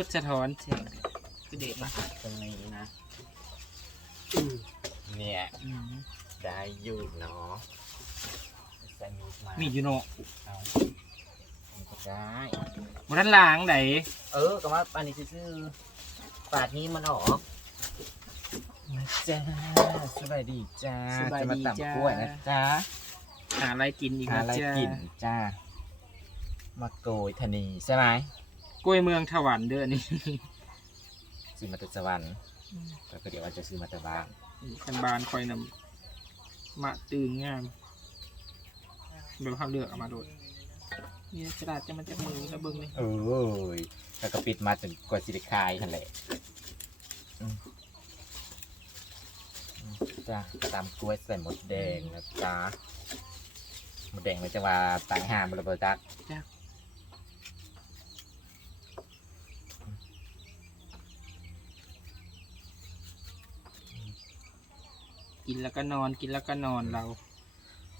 พุทธสะท้อนเสียงคือเด็กนะตรงนี้นะเนี่ยอืมได้อยู่เนาะใส่มีดมามีดอยู่เนาะเอามันก็ได้ บนด้านล่างไหนเออก็ว่าอันนี้ซื่อๆปาดนี้มันออกนะจ้าสบายดีจ้าจะมาตับกล้วยนะจ้าหาอะไรกินอีกหานะอะไรจ๊ะกินจ้ามาโกยธนีใช่ไหม กล้วยเมืองถวันเด้อนี่ ซื้อมาแต่สวรรค์แต่ก็เดี๋ยวว่าจะซื้อมาแต่บ้านกันบานคอยนำมาตื่นงามเดี๋ยวเขาเลือกเอามาโดดนี่กระดาษจะมันจะมือแล้วเบิ้งเลยเอ้ยแล้วก็ปิดมาจนกว่าสิได้คายนั่นแหละอืมอืมจ้าตามกล้วยใส่หมดแดงนะจ้าหมดแดงมันจะว่าตายหามระเบิดจักกิ นแล้วก็นอนกินแล้วก็นอนเรา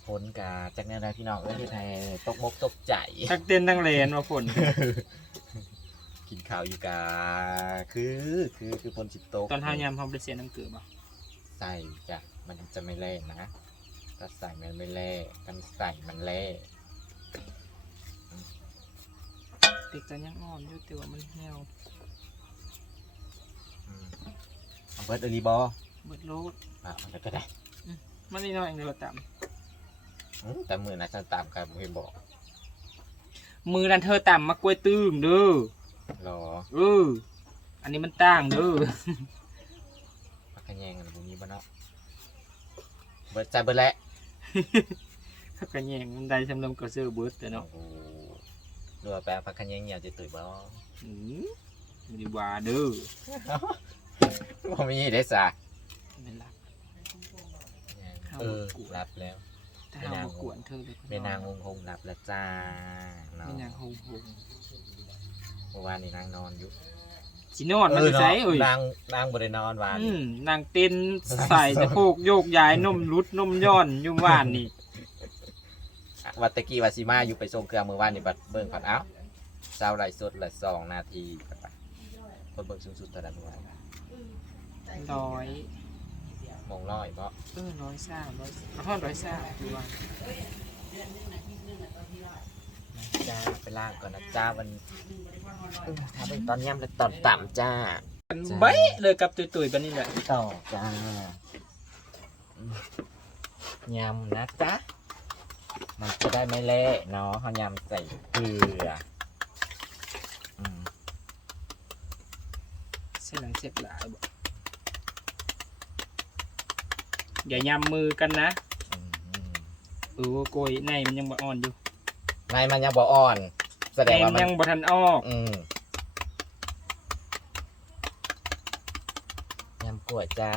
พ้นกาจากแนวใดพี่น้องเอ้ยที่ไทยตกบกตกใจ ทั้งเต้นทั้งเลนมาฝน กินข้าวอยู่กาคือคือคือพนสิตกตอนเท้ายำพร้อมไปเสียน้ำเกลือบ่ใส่จ้ะมันจะไม่แล่นะถ้าใส่มันไม่แล่กันใส่มันแล่เด็กตอนยังอ่อนอยู่แต่ว่ามันเหี่ยวอืมเอาเบิร์ดเอลีบอ เบิดโลดอะมันก็ได้มันนี่น้อยอย่างเดียวต่อืมแต่มือนะจะตามกันไม่บอกำมือนั้นเธอต่ำมากล้วยตื้มเด้อรอเอออันนี้มันต่างเด้อพักกันแยงกันบุนี้บ้าเนาะเบิร์ดใจเบิร์ดแหละถ้ากันแยงมันได้สำลมกับเสื้อเบิร์ดแต่โอ้เนาะโหดูว่าแปลพักกันแยงเหี่ยวจะตุ๋ยบ่อืมไม่ได้ว่าเด้อว่ามีได้สะ ไม่รับเอาเออกูรับแล้วถ้าเอามากวนเธอเลยแม่นางงงคงรับแล้วจ้าเนาะแม่นางโฮงโฮงเมื่อวานนี้นางนอนอยู่สินอนมันจะใส่เอ้ยนางนางบริโนอนวานอืมนางเต้นใส่สะโพกโยกย้ายนมรุดนมย่อนอยู่ว่านนี่วัตตะกี้วาซิมาอยู่ไปส่งเครื่องมือวานนี่บัดเบิ่งผัดเอ้าเช้าไรสดละสองนาทีกันไปคนเบิ่งสูงสุดเท่านั้นเมื่อวานร้อย มองร้อยเพราะเออร้อยซ่าร้อยเอาท่อนร้อยซ่าดูว่าจ้าไปล่างก่อนนะจ้าวันเออทำไปตอนย่ำและตอนต่ำจ้าจ้าเบ้เลยกับตุยๆกันนี่แหละต่อจ้าอืมยำนะจ๊ะมันจะได้ไม่เละเนาะเขายำใส่เกลืออืม เส้นหลังเสียบหลายบ่ อย่ายำมือกันนะอืมอืมเออโกยในมันยังบ่อ่อนอยู่ในมันยังบ่อ่อน แสดในงว่ามัมันนยังบ่ทันออกอืมยำกล้วยจ้า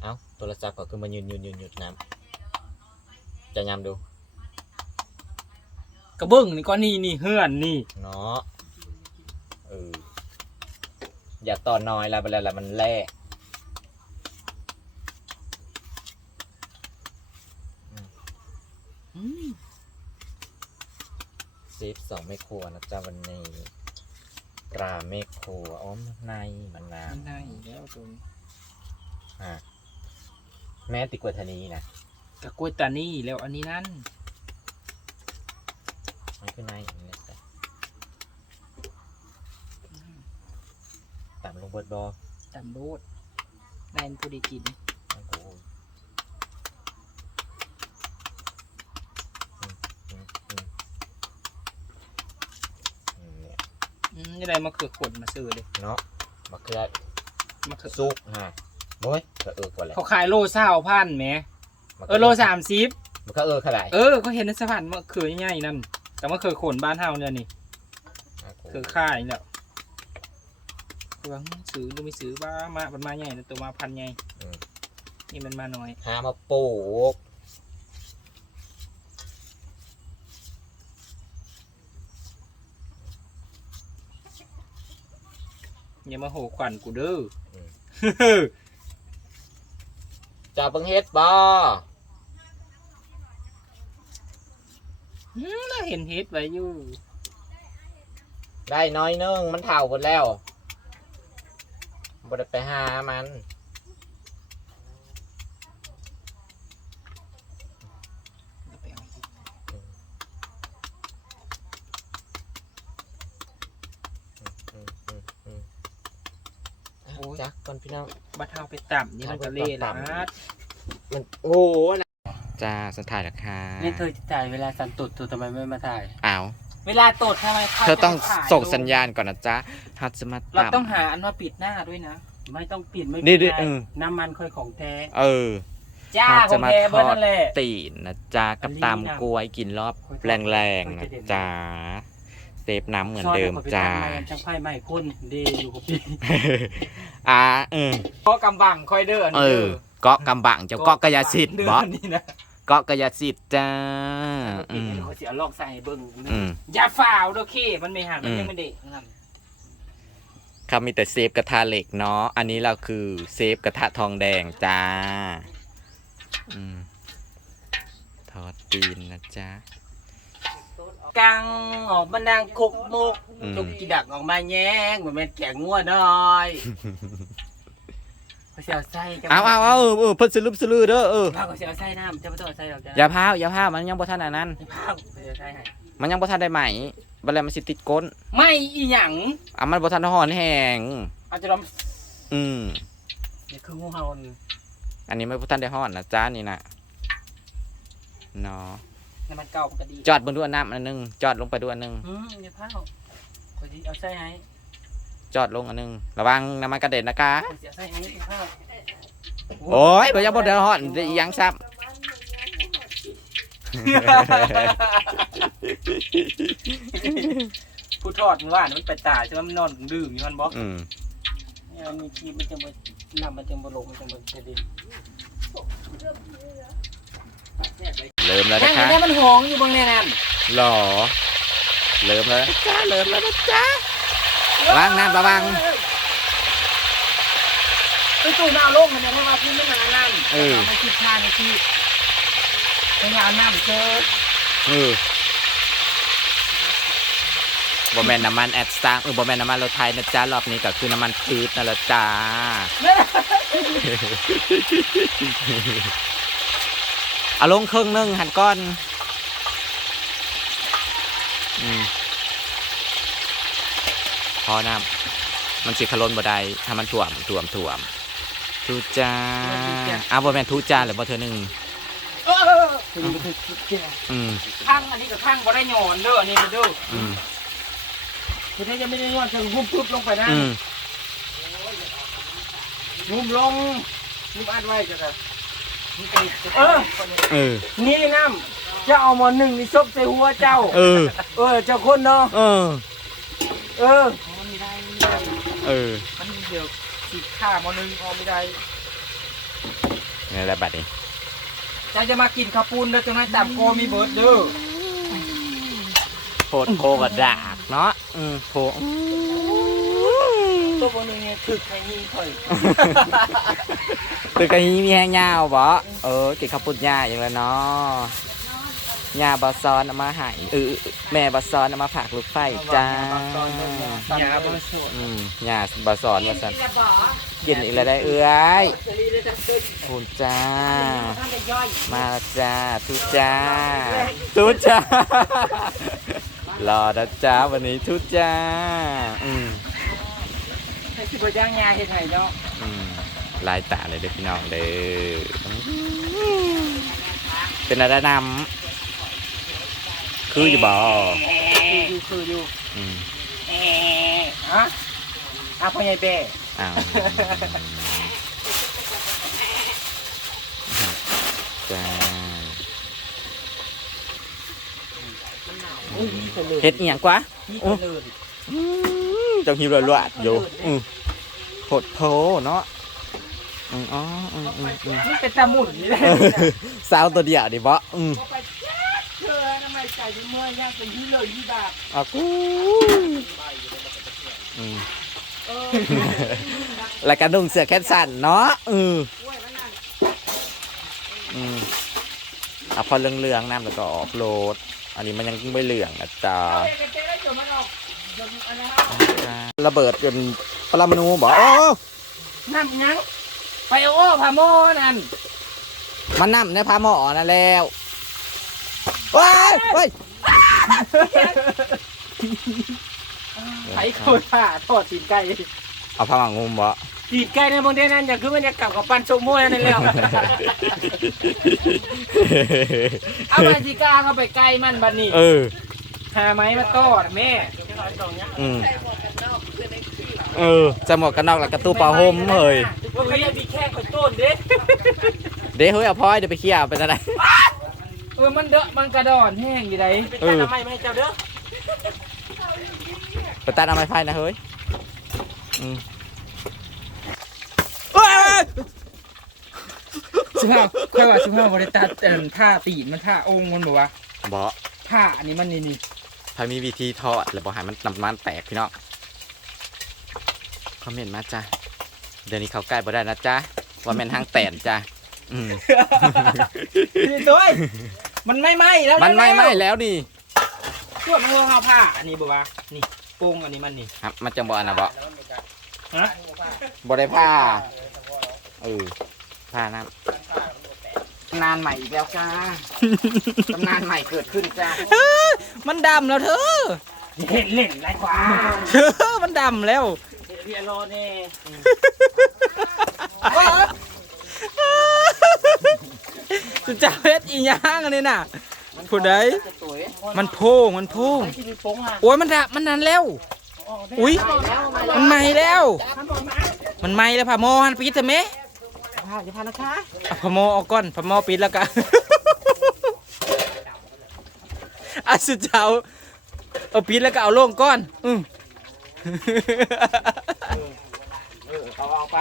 เอ้าโทรศัพท์ก็คือมาหยุดหยุดหยุดหยุดน้ำจะยำดู กระเบื้องนี่ก็นี่นี่เฮือนนี่เนาะเอออย่าตอนน้อยแล้วไปแล้วมันแล่ อืม เซฟสองไม่ครัวนะจ๊ะวันนี้กราไม่ครัวอ๋อในมันน้มันได้อีกแล้วตรงนี้ำอะแม่ติกวาทานีนะกะกล้วยตานี่แล้วอันนี้นั่นมันคือในอันนี้จ้ะตามลงเบิดบอตำโลดแนนผู้ดีกิน โอ้โหอืมอืมอืมอืมเนี่ย อืม นี่ได้มาเขือขนมาซื้อเลยเนาะมะเขือมาเขือซุกฮะโอ้ยก็เออก่อนแหละเขาขายโลเศร้าพันแหมมะเออโลสามสิบมันก็เออขนาดเออเขาเห็นในสะพานมะเขือใหญ่ๆนั่นแต่มะเขือขนบ้านเฮาเนี่ยนี่เขือข่ายเนี่ยเพื่อซื้อดูไม่ซื้อบ้ามามันมาใหญ่นะตัวมาพันใหญ่นี่มันมาน้อยหามาปลูก อย่ามาโหขวัญกูเด้อจะเพิ่งเฮ็ดบ่อืมแล้วเห็นเฮ็ดไว้อยู่ในได้น้อยนึงมันเท่าหมดแล้วบ่ได้ไปหามัน เอาไปเอาอีก อืมอืมอืมอะจักก่อนพี่น้อง บัดเท้าไป ต่ำนี่มันก็เละละมันโอ้นะจ้าสันถ่ายราคานี่เธอจะจ่ายเวลาสันตุดเธอทำไมไม่มาถ่ายอ้าวเวลาตดทำไมเธอต้องส่งสัญญาณก่อนนะจ๊ะฮัตจะมาเราตามต้องหาอันว่าปิดหน้าด้วยนะ ไม่ต้องปิดไม่นี่ปิดดิได้เออน้ำมันค่อยของแท้เออจ้าเราขจะองมาแท้เบิร์ทอดนั่นแหละตีนนะจ๊ะกับตามกล้วยกินรอบแรงๆนะจ๊ะ เซฟน้ำเหมือนเดิมจ้าซอยแล้วก็ไปตมมาช่างไพ่ไม่พ่นดีอยู่กับพี่อ่าเออก็กำบังคอยเดินเออเกาะกำบังเจ้าเกาะกระยาสิทธิ์เดินบอนี่นะเกาะกระยาสิทธิ์จ้าอืมเขาเสียลอกใส่เบิ้งอืมอย่าฝ่าวโอเคมันไม่หักมันอืมยังไม่เด็กนั่นครับมีแต่เซฟกระทะเหล็กเนาะอันนี้เราคือเซฟกระทะทองแดงจ้าอืมทอดตีนนะจ๊ะ กังออกมานั่งคุกมุกอืม จุกกีดักออกมาแย้งเหมือนแม่นแกงงัวน้อยเขาเสียไส้จะเอาเอาเอาเออเออเพิ่นสลืบสลือเด้อเออพาเขาเสียไส้น้ำจะไม่ต้องเอาไส้หรอกจ้ะอย่าพาวอย่าพาวมันยังบ่ทันอันนั้นไม่พาเขาเสียไส้ให้มันยังบ่ทันได้ไหมบัดแล้วมันสิติดก้นไม่อีหยังอะมันบ่ทันห่อนแห้งอาจจะลองอืมนี่คืองูเห่านี่อันนี้ไม่บ่ทันได้ห่อนนะจ้านี่นะเนาะ น้ำมันเก่ามันก็ดีจอดบนด้วยน้ำอันหนึงจอดลงไปด้วยอันหนึง อืมอย่าพาเขาเขาจะเอาไส้ให้จอดลงอันหนึง ระวังน้ำมันกระเด็นนะคะเขาเสียไส้ให้อย่าพาโอ้ยบ่ยังบ่ได้ห่อนได้อีหยังซ้ำผู้ทอดมันว่ามันไปตายใช่ไหมมันนอนดื่มอยู่มันบอกอืมเนี่ยมีทีมันจะมานำมันจะมาลงมันจะมากระดิ่ง เริ่มแล้วแค่นะคะนี้มันหองอยู่บางแน่นั่นหล่อเริ่มแล้วนะจ้าเริ่มแล้วนะจ้าระวังน้ำระวังไปตู้น้ำลงมันเนี่ยเพราะว่าพี่ไม่มาน้ำเออไม่คิดค่าในที่ไม่มาน้ำเจอเออบ่แม่นน้ำมันแอดสตาร์เออบ่แม่นน้ำมันรถไทยนะจ๊ะรอบนี้ก็คือน้ำมันพืชนั่นแหละจ้า เอาลงครึ่งหนึงหันก้อนอืมพอน้ำมันสิขล้นบ่ได้ถ้ามันถ่วมถ่วมถ่วมทุจ้าอ้าวบ่แม่นทุจ้าหรือบ่เธอหนึ่งเออทีนี้มันคือแก่อืมข้างอันนี้กับข้างบ่ได้โยนเด้ออันนี้เด้ออืมคือถ้าจะไม่ได้โยนเธอหุ้มปุ๊บลงไปนะอืมหุ้มลงหุ้มอัดไว้จ้ะครับ เออ เออ นี่น้ำจะเอามาหนึ่งนี่ซบใส่หัวเจ้า เออ เออเจ้าคนเนาะ เออ เออ มันไม่ได้ไม่ได้เออมันเดี๋ยวสิข้ามอนึงเอาไม่ได้ นี่แหละบัดนี้ เจ้าจะมากินข้าวปุ้นแล้วจังนั้นตับโกมีเบิร์ดเด้อ โพดโคกระดากเนาะอืมโพ ตัวบนนี้เนี่ยถึกให้ยี่ค่อยตึกกะฮีมีแห้งยาวบ่เออกินข้าวปุ้นยาอย่างละเนาะยาบอซอนเอามาใหายเออแม่บอซอนเอามาผักลูกไฟจ้ายาบอร์สดอืมยาบอซอนมาสั่นกินอีกแล้วได้เอื้อยคุณจ้า มาแล้วจ้าทุจ้าทุจ้ารอนะจ้าวันนี้ทุจ้า อืม สิบย่างยาเฮ็ดให้เนาะอืมลายตาเลยเด้อพี่น้องเด้อเป็นอะไรนำคืออยู่บ่คืออยู่คืออยู่อืมเอ๊ะฮะอะพ่อใหญ่เบ้อ้าวจ้าอุ้ยนี่เป็นเลยเฮ็ดอีหยังกว่านี่เป็นเลยอืมเจังหิวรวยๆอยู่อืมโคตรโพเนาะอืมอ๋ออืมอืมอืมนี่เป็นตาหมุนนี่แหละเออสาวตัวเดียวดิบ่อืมเอาไปเธอทำไมไก่เป็นเมื่อย่างเป็นที่เลยที่บาทอากูอืมเออแล้วก็นุ่งเสื้อแขนสั้นเนาะอืมกล้วยมันนั่นอืมเอาพอเหลืองๆน้ำแล้วก็ออกโหลด อันนี้มันยังไม่เหลืองอะจ้า ระเบิดจนปรมาณูบอกโอ้น้ำยังไปเอาโอ้พาโมนั่นมันนำในพาหมอนั่นแล้วว้ายเฮ้ยไผ่โคตรผ่าทอดตีนไก่เอาพาหมางุมบ่ตีนไก่ในบางเดนั่นอยากคือมันอยากกลับกับปันโซโม่นั่นแล้วเอาไปสิกาเข้าไปใกล้มันบัดนี้เออหาไม้มาตอดแม่อืม เออจะหมวกกันนอกแล้วกระตู้ปลาห่มเฮ้ยว่าเขายังมีแค่ข่อยต้นเด้เดี๋ยวเฮ้ยเอาพลอยเดี๋ยวไปเคลียร์ไปจะได้เออมันเดอะมันกระดอนแห้งอยู่ไดเออทำไมไม่ให้เจ้าเด้อไปตัดเอาไม้ไผ่นะเฮ้ยอืมเอ้ยสิบห้าค่อยว่าสิบห้าบริตาเอ่อผ้าตีนมันผ้าองค์มันบอกว่าบ่ผ้าอันนี้มันนี่นี่พายมีวิธีทอดแล้วบอกให้มันน้ำมันแตกพี่น้อง คอมเมนต์มาจ้ะเดี๋ยวนี้เขาใกล้บ่ได้นะจ๊ะว่าแม่นห้างแตนจ้ะอืมนี่ตัวมันไม่ไหม้แล้วมันไม่ไหม้แล้วนี่พวกมันเอาผ้า อันนี้บอกว่านี่โป่งอันนี้มันนี่ครับมันจังบ่อันนะบ่ฮะบ่ได้ผ้าเออผ้าน้ำตำนานใหม่อีกแล้วจ้าตำนานใหม่เกิดขึ้นจ้ามันดำแล้วเธอเล่นเล่นไรกว่า เธอมันดำแล้ว เรียนรอเน่จะจะเพชรอีหยังอันนี้น่ะผู้ใดมันโพงมันโพงที่มีโป้งอะโอ้ยมันดะมันนั้นแล้ว อุ้ยมันไหม้แล้ว มันไหม้แล้วพะโมหันปิดเถอะแม่พาจะพานะคะเอาพะโมเอาก้อนพะโมปิดแล้วกันอาสุดเจ้าเอาปิดแล้วก็เอาลงก้อน อืม เอาเอาไป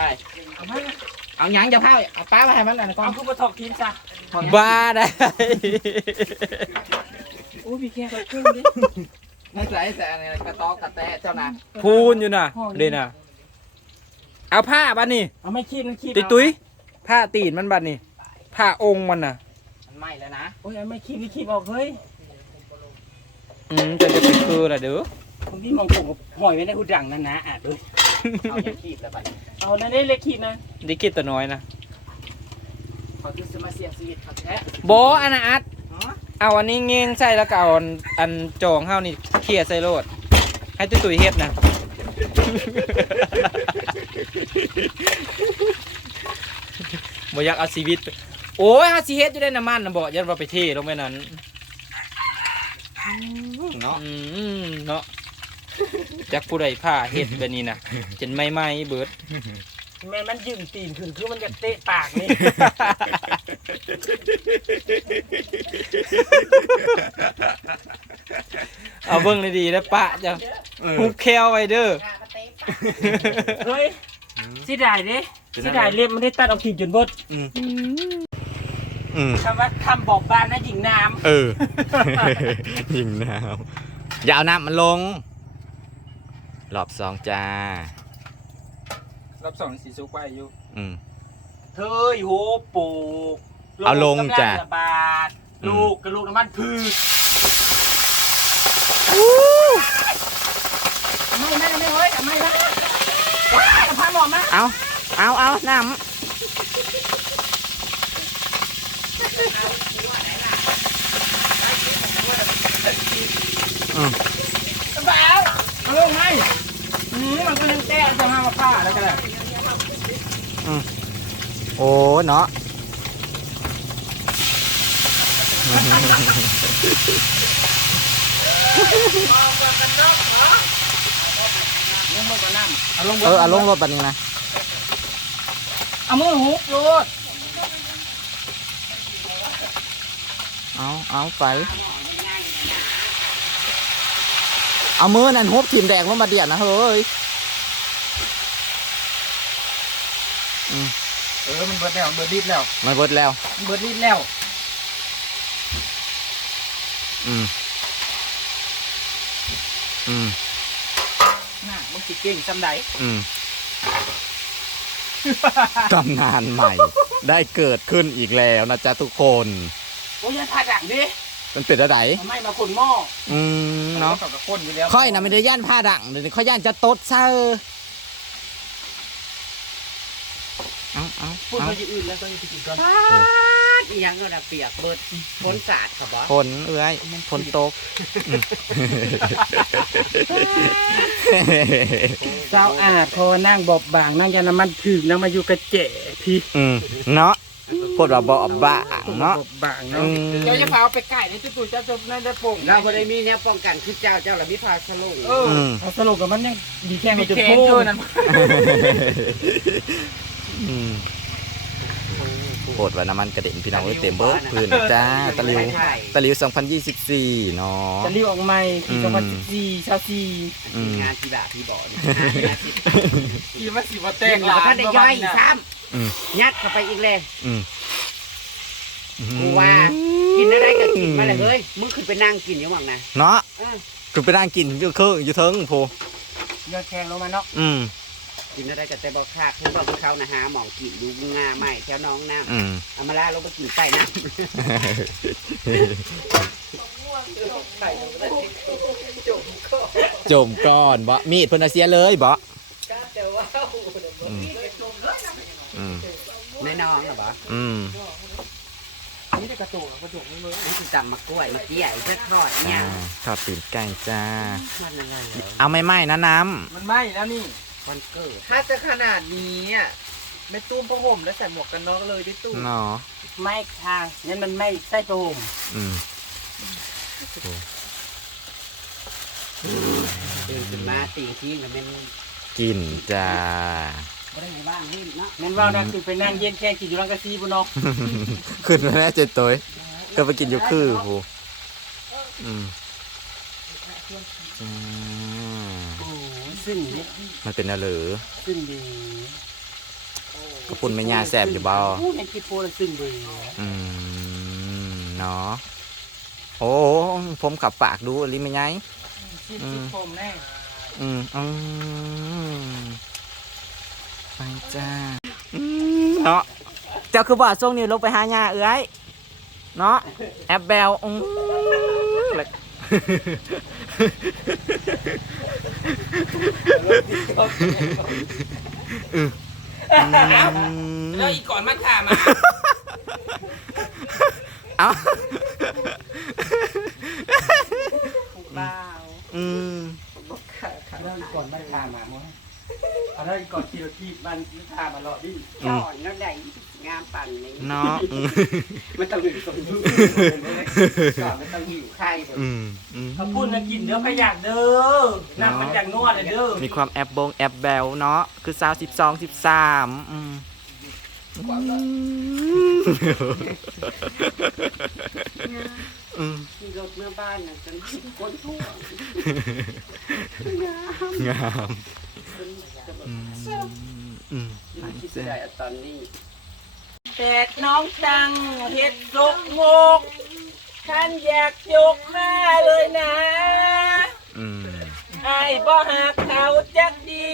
เอาหยังจะผ้าเอาป้ามาให้มันหน่อยก่อนเอาขึ้นมาถอกทีมจ้ะบ้าได้โอ้ยมีแค่ข่อยขึ้นดิไม่ใส่แต่อันนี้กระต๊อกกระแตะเจ้านะพูนอยู่น่ะเด่นน่ะ เอาผ้าบ้านนี่เอาไม่คีบนะคีบตุยตุ้ยผ้าตีนมันบ้านนี่ผ้าองค์มันน่ะมันไหม้แล้วนะโอ้ยเอาไม่คีบนี่คีบออกเฮ้ยอืมจะจะไปคือละเด้อ ผมที่มองผมกับหอยไว้ในหูดังนั่นนะอะเลยเอาอย่างขีดแล้วไปเอานั่นได้เล็กคีบนะดิกิตตัวน้อยนะเขาคือสมาเสียงชีวิตเขาแท้โบอันนะอัดเอาอันนี้เงี้ยงใส่แล้วก็เอาอันอันจองเฮานี่เคลียร์ใส่โลด ให้ตุ้ยตุ้ยเฮ็ดนะ บ่อยากเอาชีวิตไปโอ้ยเฮาสิเฮ็ดอยู่ได้น้ำมันนะบ่ยันว่าไปเทลงไปนั้นเนาะอืมเนาะ จักผู้ใดผ้าเฮ็ดแบบนี้นะจนไม่ไหม้เบิดแม่มันยืมตีนขึ้นคือมันจะเตะปากนี่ เอาเบิ่งดีๆแล้วปะจะหุบแควไว้เด้อ เฮ้ยสิได้เด้สิได้เล็บมันได้ตัดออกขีดจนเบดอืม คำว่าคำบอกบานนะหญิงน้ำเออ ยิงน้ำอย่าเอาน้ำมันลง รอบสองจ้ารอบสองสีสุกไปอยู่อืม เธอโหปลูกเอาลงจ้ะลูกกำลัระบาดอืม ลูกกับลูกน้ำมันพืชไม่ไม่ไม่เฮ้ยไม่นะว้ายพาหมอมาเอาเอาเอาน้บ้า เอาลงไหมอืมมันก็ยังแก้จะมามาผ้าแล้วกันแหละโอ้เนาะเอาลงเออเอาลงรถแบัดนี้นะเอามือหุบโลดเอาเอาไป เอามือนั่นฮบทีมแดงลงมาเดียดนะเฮ้ยเออมันเบิดแล้วเบิดดิดแล้วมันเบิดแล้ว มันเบิดดิดแล้ว อืม อืม น่ะมึงสิเก่งจำได้อืม ตำนานใหม่ ได้เกิดขึ้นอีกแล้วนะจ๊ะทุกคน โอ้ยอย่าพาดังดิมันเป็นอะไรเอาไม่มาคนหม้อ อืม เนาะเขากับคนอยู่แล้วค่อยน่ะไม่ได้ย่านผ้าดังเดี๋ยวนี้ค่อยย่านจะตดซะเออเอาเอาพูดเอาไปที่อื่นแล้วต้องไปกินก่อนปาดอีหยังก็น่ะเปียกเบิดฝนสาดครับบ่ฝนเอ้ยฝนตกเจ้าอาจพอนั่งบอบบางนั่งยาน้ำมันถึงน้ำมาอยู่กระเจ๋พี่อืมเนาะ พูดว่าบ่บ้าเนาะบอบบางอืเนาะมเจ้าจะพาเอาไปไก่ในตู้ๆเจ้าจะนั่นได้โป่งเราบ่ได้มีแนวป้องกันคือเจ้าเจ้าละมีพาสลงเอออืมเอาสรุปกับมันยังดีแค่มีมันจะแขนโค้เกินงนั่นอืมโคตรว่าน้ำมันกระเด็นพี่น้องเอ้ยเต็มเบิร์ดพื้นจ้าตะหลิวตะหลิว 2024 เนาะ จะรีบออกใหม่ปีอืมสองพันสิบสี่ชาซีอืมงานที่บาที่บ่นี่กี่ว่าสิว่าแตแต่กงหลาแล้วก็นได้ย่อยซ้ อืมำยัดเข้าไปอีกเลยอืมกูว่า กินอะไรก็กินมาเลยเฮ้ยมึงขึ้นไปนั่งกินอยู่หวังนะเนาะเออคือไปนั่งกินอยู่คืออยู่เทิงโพเลือดแข็งลงมาเนาะอืม กินอะไรก็แต่บ่คากคือบอกคือเขานะหาหมองกินดูงาใหม่แถวน้องน้อืมำเอามาลาลงไปกินใต้น้ำจมก่อนบ่มีดเพิ่นเอาเสียเลยบ่อืมอืม ในน้ องน่ะบ่อืมนี่ได้กระโจกกระโจกนี่เลยนี่คือจำมากล้วยมาเกี้ยอีกสักทอดจ้าเนี่ยทอดตีนไก่จ้า มันอะไรเหรอเอาไม่ไหม้นะน้มันไหม้แล้วนี่ วันเกิดถ้าจะขนาดนี้อะไม่ตุ้มผ้าห่มแล้วใส่หมวกกันน็อกเลยได้ตุ้มำเนาะไม่ค่ะงั้นมันไม่ใส่โตมอืมตื่นขึ้นมาตีทิ้งแล้วมันกินจ้า บ่ได้อยู่บ้านนี่เนาะงั้นว่านะคือไปนั่งเย็นแค่กินอยู่รังกะซีบุเนาะขึ้นมาแล้วเจ็ดตัวก็ไปกินอยู่คือโหอืมจ้าโอ้ซึ่งนี่มันเป็นอะไรหรือซึ่งดีกระปุ่นไม่ย่าแสบอยู่บ่โอ้ยคิดโพลซึ่งดีอืมเนาะโอ้ผมขับปากดูอะไรไม่ไงชิดอืมชิดผมแน่อืมอืม ไปจ้าอืมเนาะเจ้าคือว่าช่วงนี้ลงไปหาหญ้าเอ้ยเนาะแอบแบลอืมแล้วอืมแล้วอีกก่อนมาถ่ามาเอาบ้าอืม แล้วก่อนไม่ทามามั้ง เอาแล้วก่อนขี่รถที่มันทามาหล่อดิจอนแล้วได้งามปั่นนี่เนาะอืมมันต้องมีสมดุลก่อนมันต้องหิวไข่บ่อืมอืมเขาพูดนะกินเด้อขยักเด้อนั่งมันอย่างนวดเลยเด้อมีความแอบบงแอบแบลเนาะคือสาวสิบสองสิบสามอืมอืมที่รถเมื่อบ้านน่ะจนคนทั่วงามอืม อืมไปคิดได้ตอนนี้แต่น้องดังเห็ดลกงกท่านอยากยกหน้าเลยนะอืมไอ้บ่หักเขาจักดี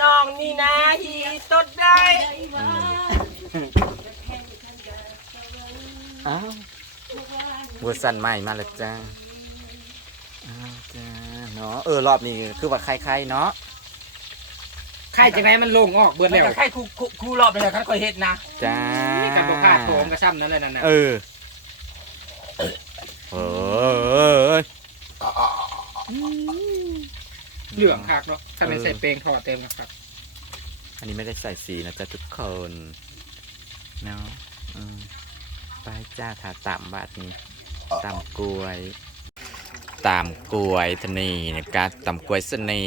น้องนี่นาฮีตดได้ อ้าวเวอร์สันใหม่มาแล้วจ้าอ้าวจ้าเนาะเออรอบนี้คือว่าใครๆเนาะ ใครจะไหนมันลงออกเบิดแล้แล้ววใครครูครูครูรอบไปเลยครับคอยเห็ดนะจ้ากับบอกขาดโถมกระช่ำนั่นเลยนั่นนะเออเออเหลืองคักเนาะถ้าเป็นใส่เปลงถอดเต็มนะครับ อันนี้ไม่ได้ใส่สีนะจ๊ะทุกคนเนาะอืมไปจ้าทาตามบาทนี้ตามกล้วย ตามกล้วยทนีเนี่ยกาตามกล้วยสนี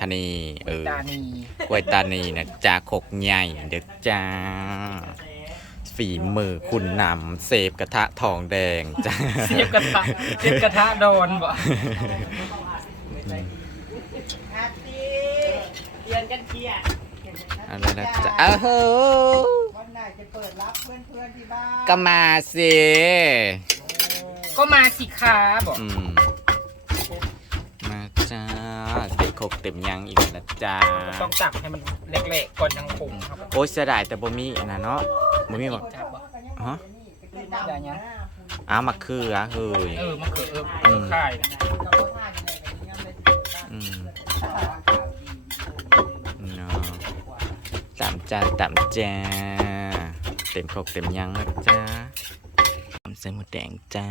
ทนีเออตานีกล้วยตานีนะจ้าขกใหญ่เด็กจ้า ฝีมือคุณนำเซฟกระทะทองแดงจ้าเสียบกระทะเสียบกระทะโดนบ่เรียนกันเกียร์อะไรนะจ๊ะอ้าวโหวันไหนจะเปิดรับเพื่อนๆที่บ้านก็มาสิ ก็มาสิค้าบอก อืมมา จ้าใส่โคกเต็มยังอีกนะจ้าต้องจับให้มันเล็กๆก่อนยังคงครับโอ้ยเสียดายแต่บ่มีอันะเนาะบ่มีบอกจับบ่ฮะได้ยังอ้าวมะเขือเออมาคือเออเออค่ายอืมเนาะตามจ้าจ้าเต็มโคกเต็มยังนะจ้า ส่หมดแดงจ้า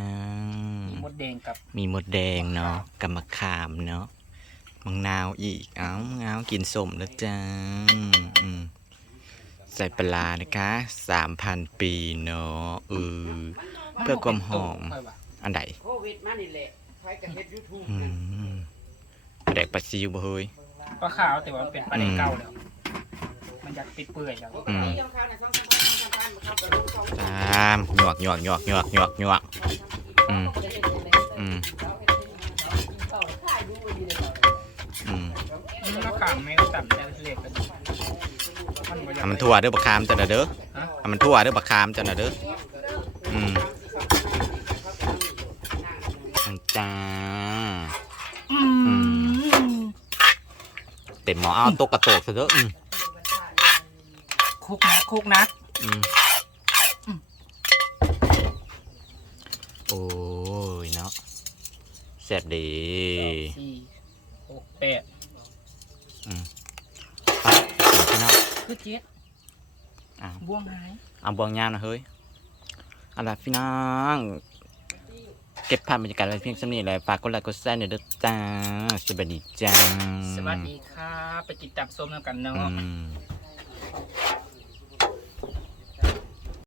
มีมดแดงกับมีหมดแดงเนาะกับมะขามเนาะมังนาวอีก เอ้าเอ้ากินสมแล้วจ้าอืมใส่ปลาร้านะคะสามพันปีเนาะเออ เพื่อความหอมอันใดโควิดมานี่แหละใครกับเฮ็ดยูทูบอืมปลาแดกปลาซิวบ่เฮ้ย ปลาขาวแต่ว่ามันเป็นปลาแดงเก่าแล้วมันอยากติดเปื่อยแล้วปกติเอาข้าวในสองสาม ตามหยวกหยวกหยวกหยวกหยวกหยวกอืมอืมอืมมันมะขามไม่ก็ต่ำแต่เล็กกันมันบ่อยากให้มันทั่วเด้อบักขามจ้ะนะเด้อฮะให้มันทั่วเด้อบักขามจ้ะนะเด้ออืมจ้าอืมเต็มหมอเอาตกกระโตกซะเด้ออืมคุกนะคุกนะอืมโอ้ยเนาะ แซ่บดีสี่หกแปดไปกินพี่น้อง คือเจ็ดอ้าวบ่วงหายเอาบวงยามนะเฮ้ยเอาล่ะพี่น้อง เก็บภาพบรรยากาศไว้เพียงสำนี้เลยฝากกดไลค์กดแชร์หน่อยเด้อจ้าสวัสดีจ้าสวัสดีครับไปติดตามส้มแล้วกันเนาะ อืม